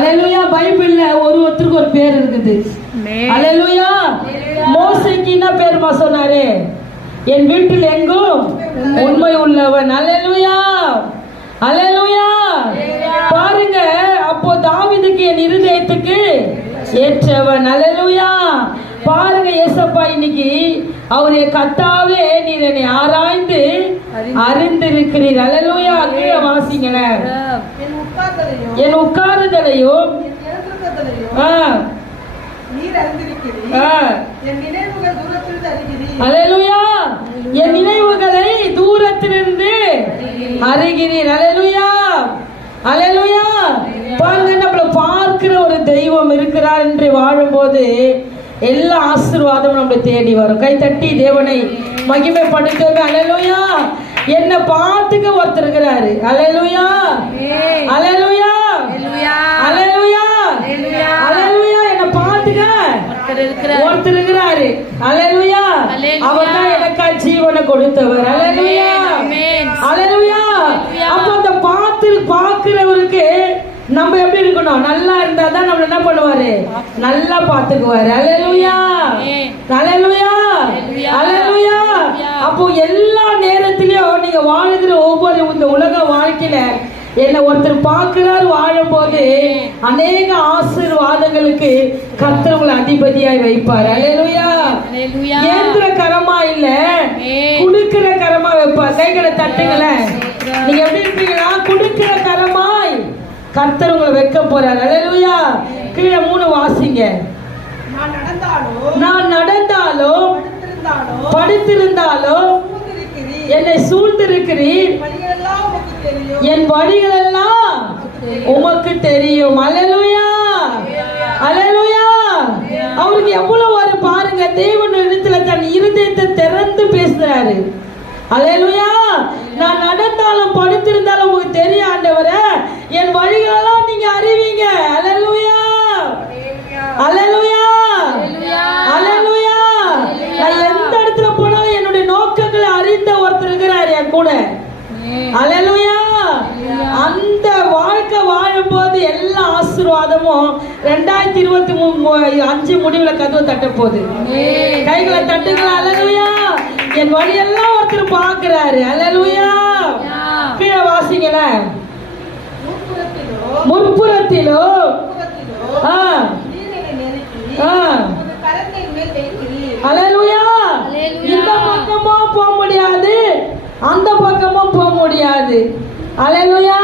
அலையலுயா பைபிள்ல ஒரு ஒருத்தருக்கு ஒரு பேர் இருக்குது. அலையலுயா மோசைக்கு என்ன பேருமா சொன்னாரு? என் வீட்டில் எங்கும் உண்மை. உள்ளவன். அலையலுயா அலையலுயா பாருங்க அப்போ தாவீதுக்கு என் இருதயத்துக்கு ஏற்றவன். அலையலுயா பாருங்க ஏசப்பா இன்னைக்கு அவருடைய கத்தாவே நீர் என்னை ஆராய்ந்து அறிந்திருக்கிறீர். அலையலுயா கீழே வாசிங்களேன் என் உட்காருதலையும் என் எழுந்திருக்கிறதையும் ஆ, நீர் அறிந்திருக்கிறீர். ஆ, என் நினைவுகள் தூரத்திலிருந்து அறிகிறீர். அலையலுயா அலையலுயா பாருங்க நம்மள பார்க்கிற ஒரு தெய்வம் இருக்கிறார் என்று வாழும்போது எல்லா ஆசீர்வாதமும் நம்மளை தேடி வரும். கை தட்டி தேவனை மகிமைப்படுத்துங்க அலையலுயா என்ன பார்த்துக்க ஒருத்தர் இருக்கிறாரு. அலையலுயா அலையலுயா அலையலுயா அலையலுயா என்ன பார்த்துக்க ஒருத்தர் இருக்கிறாரு. அலையலுயா அவர் தான் எனக்காய் ஜீவனை கொடுத்தவர். அலையலுயா அலையலுயா அப்ப அந்த பார்த்து பார்க்கிறவருக்கு நம்ம எப்படி இருக்கணும்? நல்லா இருந்தா தான் நம்மள என்ன பண்ணுவாரு? நல்லா பாத்துக்குவாரு அலையலுயா அலையலுயா அலையலுயா அப்போ எல்லா வாழ்க்கையில என்ன ஒருத்தர் பார்க்கிறார் வாழும்போது அநேக ஆசீர்வாதங்களுக்கு கர்த்தர் உங்களை அதிபதியாய் வைப்பார். அலையலுயா ஏந்திர கரமா இல்ல குடுக்கிற கரமா வைப்பார். கைகளை தட்டுங்களேன். நீங்க எப்படி இருப்பீங்களா குடுக்கிற கரமாய் கர்த்தர் உங்களை வைக்க போறார். அலையலுயா கீழே மூணு வாசிங்க. நான் நடந்தாலோ நான் நடந்தாலோ படுத்திருந்தாலோ படுத்திருந்தாலோ சூழ்ந்திருக்கிறீர் என்னை சூழ்ந்திருக்கிறீர். என் வழிகள் எல்லாம் உமக்கு தெரியும். அலலுயா அலலுயா அவருக்கு எவ்வளவு ஒரு பாருங்க. தேவன் இடத்துல தன் இருதயத்தை திறந்து பேசுறாரு. அலையலுயா நான் நடந்தாலும் படுத்திருந்தாலும் உங்களுக்கு தெரியும் ஆண்டவரே. என் வழிகளெல்லாம் அலையலுயா அந்த வாழ்க்கை வாழும்போது எல்லா ஆசீர்வாதமும் ரெண்டாயிரத்தி இருபத்தி மூணு அஞ்சு முடிவுல கதவு தட்ட போகுது கைகளை தட்டுங்களா? அலலுயா என் வழியெல்லாம் ஒருத்தர் பாக்குறாரு அலலுயா கீழே வாசிங்களேன் முன்புறத்திலோ முற்புறத்திலோ. அலலுயா இந்த பக்கமும் போக முடியாது. அந்த பக்கமும் போக முடியாது. அலலுயா